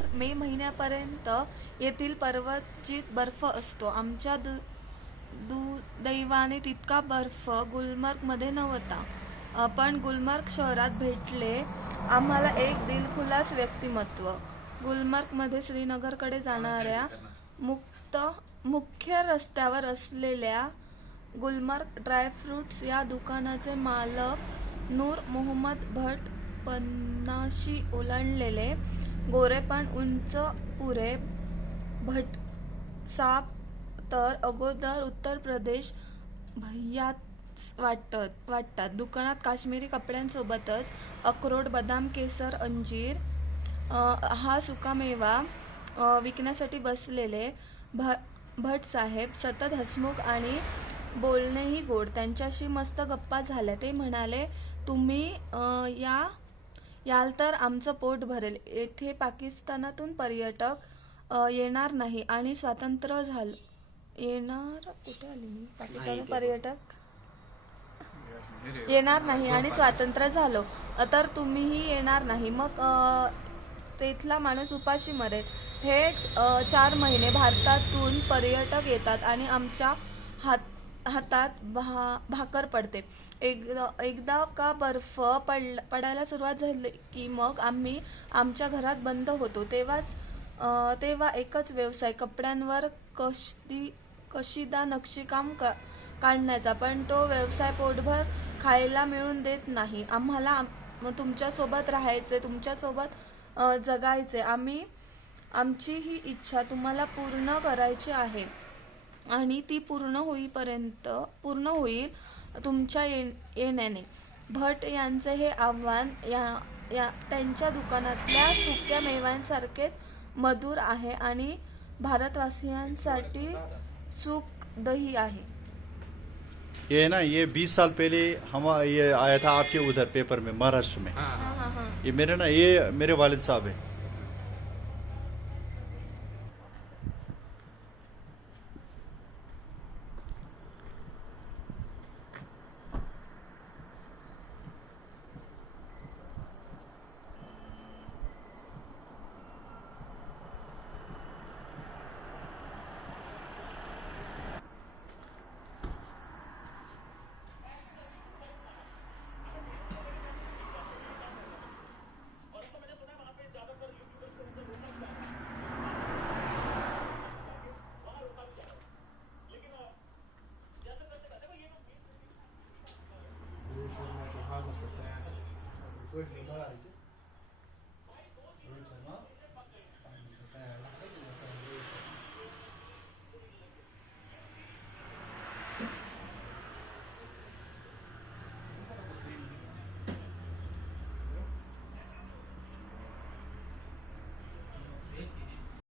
तर मे महिन्यापर्यंत येथील पर्वतचित बर्फ असतो. आमच्या दुर्दैवाने तितका बर्फ गुलमर्गमध्ये नव्हता. पण गुलमर्ग शहरात भेटले आम्हाला एक दिलखुलास व्यक्तिमत्व. गुलमर्गमध्ये श्रीनगरकडे जाणाऱ्या मुख्य रस्त्यावर असलेल्या गुलमर्ग ड्रायफ्रुट्स या दुकानाचे मालक नूर मोहम्मद भट, 50 ओलांडलेले, गोरेपण, उंच पुरे भट साब तर अगोदर उत्तर प्रदेश भैयाच वाटतात. दुकानात काश्मीरी कपड्यांसोबतच अक्रोड, बदाम, केसर, अंजीर हा सुकामेवा विकण्यासाठी बसलेले भट साहेब सतत हसमुख आणि बोलणेही गोड. त्यांच्याशी मस्त गप्पा झाल्या. ते म्हणाले, तुम्ही याल तर आमचं पोट भरेल. येथे पाकिस्तानातून पर्यटक येणार नाही आणि स्वातंत्र्य झालं येणार कुठे आले मी पाकिस्तान पर्यटक येणार नाही आणि स्वातंत्र्य झालो तर तुम्हीही येणार नाही, मग तेथला माणूस उपाशी मरेल. हे 4 महिने भारतातून पर्यटक येतात आणि आमच्या हातात भाकर पडते. एकदा का बर्फ पडायला सुरुवात झाली की मग आम्ही आमच्या घरात बंद होतो. तेव्हा एकच व्यवसाय, कपड्यांवर कशीदा नक्षीकाम काढण्याचा. पण तो व्यवसाय पोटभर खायला मिळून देत नाही. आम्हाला तुमच्यासोबत राहायचे, तुमच्यासोबत जगायचे. आमची ही इच्छा तुम्हाला पूर्ण करायची आहे आणि ती पूर्ण होईल तुमच्या येण्याने. भट यांचे हे आव्हान त्यांच्या दुकानातल्या सुक्या मेव्यांसारखेच मधुर आहे आणि भारतवासियांसाठी सुखदही आहे. ये ना, ये 20 साल पहले ये आया था आपके उधर पेपर में, महाराष्ट्र में. हाँ. ये मेरे वालिद साहब है.